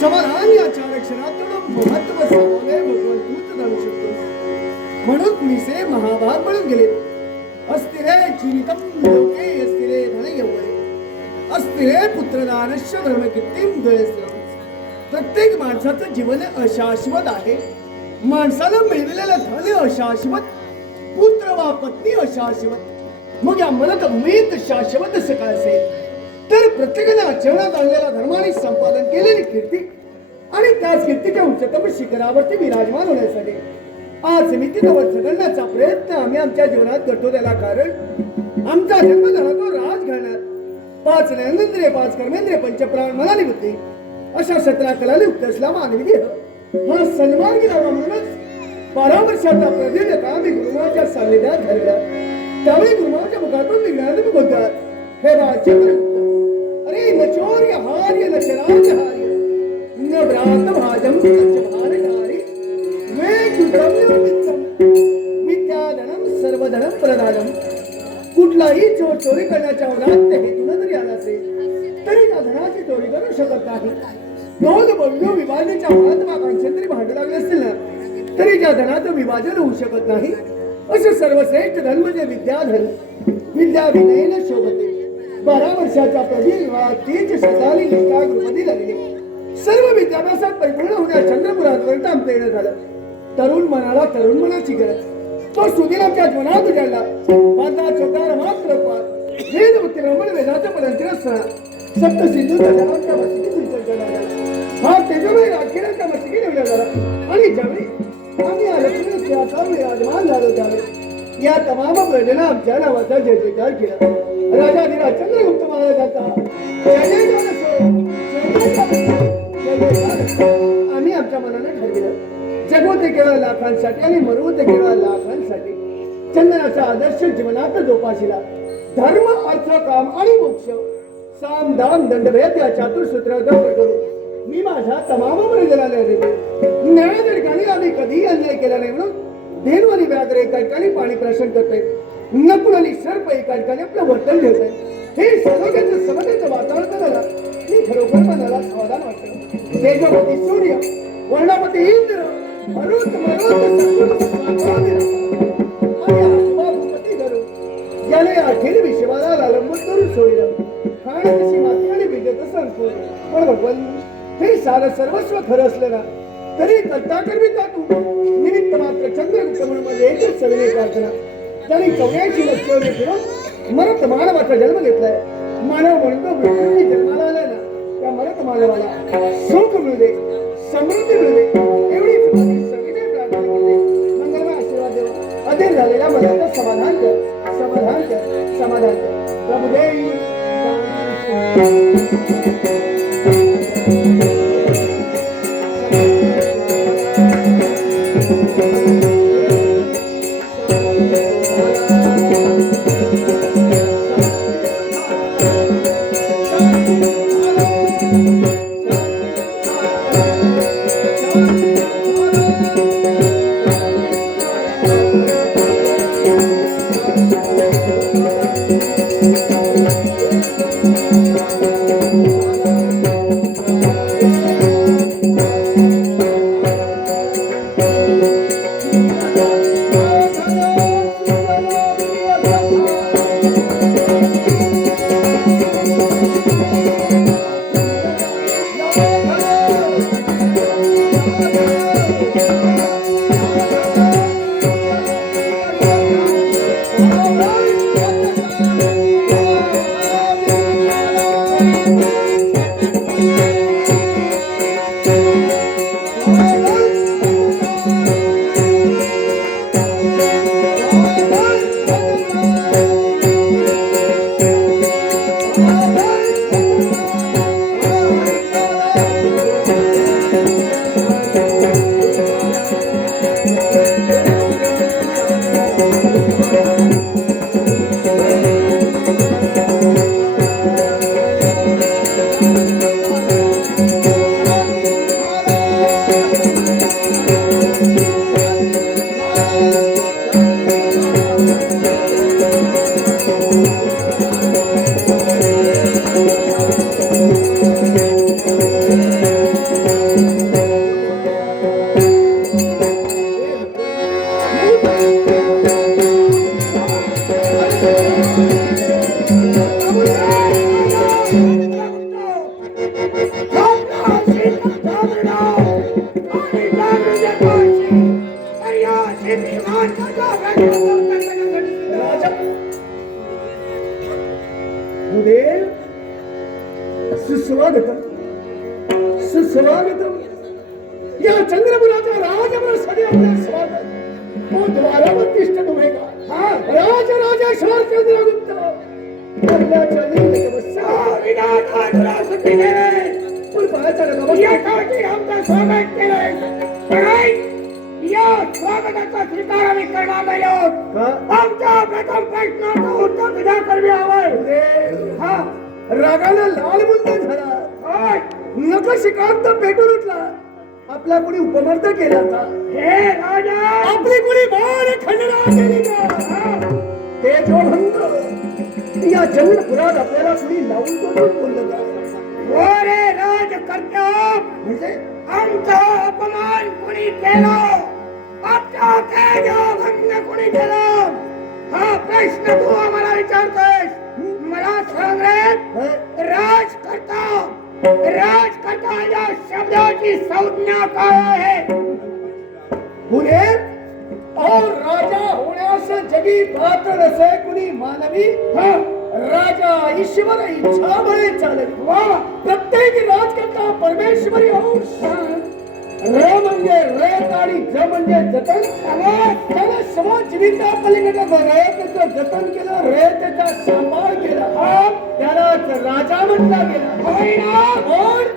समाधान या चार क्षणात महत्व सांगणे भगवान तूच जाणू शकतो. म्हणून कुणीसे महाभाग म्हणून गेले. अस्तिरे जीवितम लोके अस्तिरे धन यौवने अस्तिरे पुत्रदानश्च धर्मकीर्तिम दयस्रम. प्रत्येक माणसाचं जीवन अशाश्वत आहे. माणसाला मिळविलेलं धन अशाश्वत, पुत्र वा पत्नी अशाश्वत. मग या मनकभूमीत शाश्वत सकाळ असेल तर प्रत्येकाने आचरणात आणलेला धर्माने संपादन केलेली कीर्ती आणि त्याच कीर्तीच्या उच्चतम शिखरावरती विराजमान होण्यासाठी आज नित्यवत जगण्याचा प्रयत्न आम्ही आमच्या जीवनात करतो. त्याला कारण आमचा जन्म झाला तो राज घालण्यात. 5 ज्ञानेंद्रिय 5 कर्मेंद्रिय पंचप्राण मनाने बुद्धी अशा 17 कलाने युक्त असला मानवी देह हा सन्मार्गी लावा. म्हणूनच 12 वर्षाचा प्रदीर्घ काळ मी गुरुमाच्या सान्निध्यात घालवला. त्यावेळी गुरुमाच्या मुखातून निघणारे बोलतात, हे राजचंद्र अरे न चौर्य हार्य न शराब हार्य न भ्रात भाजम भारकारी विद्याधनम सर्वधनम प्रधानम. कुठलाही चोर चोरी करण्याच्या औदात्य हेतून जरी आला असेल तरी त्या धनाची चोरी करू शकत नाही. दोन बंधू विभाजनेच्या महत्वाकांक्षेत जरी भांडू लागले असतील ना तरी त्या धनाचं विभाजन होऊ शकत नाही. असं सर्वश्रेष्ठ धन म्हणजे विद्याधन. विद्या विनयन शोभते. 12 वर्षाच्या प्रदीर्घ 30 शतानी निष्ठा गुरुपदी लागली. सर्व विद्याभ्यासात परिपूर्ण होण्या चंद्रपुरापर्यंत आमचं येणं झालं. तरुण मनाला तरुण मनाची गरज तो सुधीर आमच्या जीवनात उजाडला. माता चोकार मात्र वेद मुक्ती ब्रह्मण वेदाचं पलंतर असताना सप्त सिंधूच्या जनांच्या मस्तिकी सिंचन करण्यात हा तेजोमय राखेरांच्या मस्तिकी ठेवला झाला. आणि ज्यावेळी आम्ही आलक्ष्मी सिंहाचा विराजमान झालो त्यावेळी या तमाम प्रजेला आमच्या नावाचा जय जयकार केला. राजाधिराज चंद्रगुप्त महाराजांचा आम्ही आमच्या मनाने ठरविलं. जगो ते केवळ लाखांसाठी आणि मरू ते केवळ लाखांसाठी. चंदनाचा आदर्श जीवनात जोपासला. धर्म अर्थ काम आणि मोक्ष साम दाम दंडभेद या चातुर्सूत्राचा करून मी माझ्या तमाम प्रजनाला न्यायाच्या ठिकाणी आम्ही कधीही अन्याय केला नाही म्हणून धेनवली व्याघ्र एका ठिकाणी पाणी प्राशन करते. नकुळाली सर्प एका ठिकाणी आपलं वर्तन ठेवत आहे. हे सर्वकांचं समतेचं वातावरण करायला मी खरोखर मनाला समाधान वाटतं. तेजोपती सूर्य वर्णापती इंद्र मरुत धरून याने अखेर विश्वाला लालंबून करून सोडलं. खाण्याची माती आणि बीजाचं संकुल. पण भगवान हे सारं सर्वस्व खरं असलं ना तरी करता करविता तू निमित्त मात्र चंद्रगुप्त म्हणून माझे एकच सविनय प्रार्थना. त्यांनी 84 लक्षणे फिरून मरत मानवाचा जन्म घेतलाय. मानव म्हणतो मृत्यूंनी जन्माला आलाय ना त्या मरत मानवाला सुख मिळू दे, समृद्धी मिळू दे एवढीच माझी सविनय प्रार्थना केली. मंगलमय आशीर्वाद देव. अधीर झालेल्या मनाचं समाधान कर, समाधान कर, समाधान कर. प्रभुदेव राजा भूदेव सुस्वागतम सुस्वागतम. या चंद्रपुराच्या राजप्रसादी आपलं स्वागत. तो द्वारावर तिष्ठ तुम्हेगा राजराजेश्वर चंद्रगुप्त आपल्याच्या आमचं स्वागत केलंय. या स्वागताचा स्वीकार आम्ही करणार नाही आहोत. आमच्या प्रथम प्रश्नाचं उत्तर तुझ्या कर्मी हवंय. रागाला लाल बुंद झाला. नखशिकांत पेटून उठला. आपला कोणी उपमर्द केला का? हे राजा आपली कोणी बाण खंडना केली का? ते जो भंग या चंद्रपुरात आपल्याला कोणी लावून तो बोललं का? रे राजकर्त्या म्हणजे आमचा अपमान कोणी केला? आमचा तेजोभंग कोणी केला? हा प्रश्न तू आम्हाला विचारतोयस. मला सांग रे राजकर्ता राजकर्ता या शब्दाची संज्ञा काय आहे? पुढे और राजा होण्यास जगी पात्र नसे कुणी मानवी. राजा ईश्वर इच्छा बळे चालत. प्रत्येक राजकर्ता परमेश्वरी हो. र म्हणजे रेत आणि ज म्हणजे जतन. त्याला समाज जीविता पलीकडे रेतेचं जतन केलं. रेतेचा सांभाळ केला. त्यालाच राजा म्हटला गेला. पण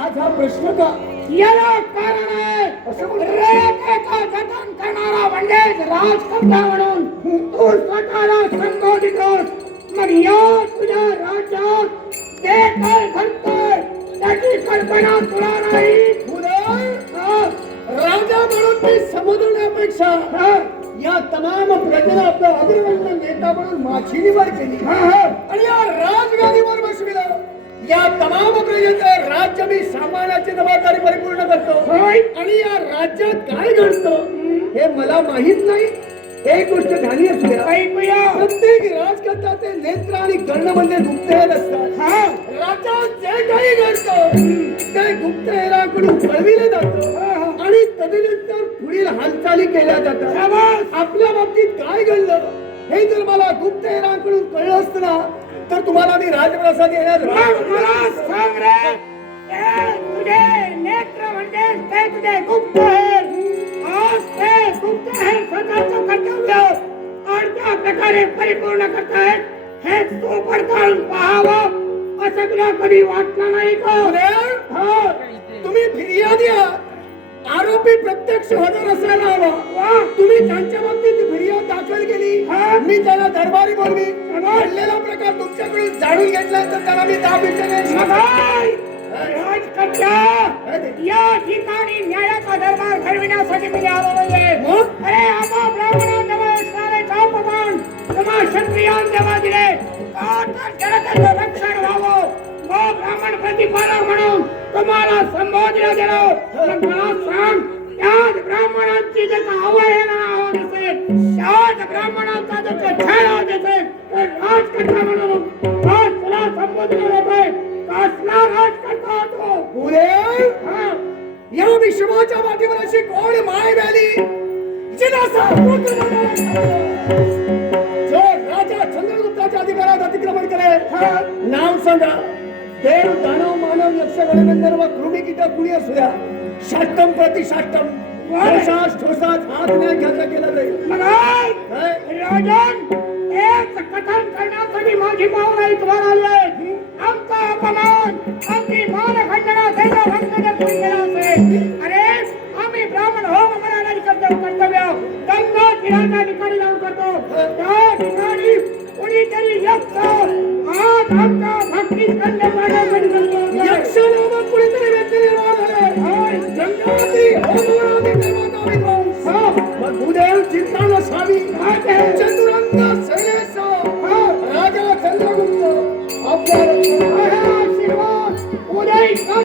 आज हा प्रश्न का? याला कारण आहे रेतेचं जतन करणारा म्हणजेच राजकर्ता म्हणून तू स्वतःला संबोधितोस. मग या तुझ्या राज्यात ते काय घडतंय त्याची कल्पना तुला नाही. राजा म्हणून मी समजण्यापेक्षा या तमाम प्रजेला आपला अग्रगण्य नेता म्हणून माझी निवड केली आणि या राजगादीवर बसविलं. या तमाम प्रजेचं राज्य मी सांभाळण्याची जबाबदारी परिपूर्ण करतो. आणि या राज्यात काय घडतं हे मला माहित नाही. एक गोष्ट ध्यानी असू द्या. प्रत्येक राजकर्त्याचे नेत्र आणि कर्ण म्हणजे गुप्तहेर असतात. राज्यात जे काही घडतं ते गुप्तहेराकडून कळविले जातं आणि तदनंतर पुढील हालचाली केल्या जातात. आपल्या बाबतीत काय घडलं हे जर मला गुप्तहेराकडून कळलं असतं ना तर तुम्हाला मी राजप्रसाद येण्यास तुझे नेत्र म्हणजे ते तुझे गुप्तहेर. आज ते गुप्तहेर स्वतःचं कर्तव्य अडत्या प्रकारे परिपूर्ण करतायत हे तू पडताळून पाहावं असं तुला कधी वाटलं नाही का? तुम्ही फिर्यादी आहात. आरोपी प्रत्यक्ष हजर असायला हवा. तुम्ही त्यांच्या बाबतीत फिर्याद दाखल केली. मी त्याला दरबारी बोलवी. घडलेला प्रकार तुमच्याकडून जाणून घेतल्यानंतर त्याला मी दाब विचारेन. राजकर्त्या या ठिकाणी न्यायाचा दरबार घडविण्यासाठी मी आलो नाहीये. अरे आम्हा ब्राह्मणांजवळ असणारे अपमान तुम्हा क्षत्रियांजवळ दिले तर जनतेचं रक्षण व्हावं. ब्राह्मण प्रतिपालक म्हणून तुम्हाला संबोधलं गेलं. मला सांग त्याच ब्राह्मणांची जर अवहेलना होत असेल त्याच ब्राह्मणांचा जर छळ होत असेल तर राजकर्ता म्हणून तुला संबोधलं जातंय. कसला राजकर्ता होतो? या विश्वाच्या पाठीवर अशी कोण माय व्याली जिला जो राजा चंद्रगुप्ताच्या अधिकारात अतिक्रमण करेल? नाव सांगा. देव दानव मानव यक्ष गणगंधर्व कृमी कीटक कुणी असू द्या शाष्टम प्रतिशाष्टम ठोसास ठोसास हात नाही घ्यायचा केला जाईल. राजन एक कथन करण्यासाठी माझी पाहुणा इथवर आले. आमचा अपमान आमची मानखंडना तेजोभंग कोणी केला असेल. अरे आम्ही ब्राह्मण हो आम्हाला कर्तव्य गंगा तीराच्या ठिकाणी जाऊन करतो. त्या ठिकाणी कुणीतरी यक्ष आज आमचा भक्ती खंड पाण्यासाठी यक्ष नामक कुणीतरी व्यक्ती निर्माण झाले. गंगावती होमवती देवता विध्वंस. मग भूदेव चिंता नसावी.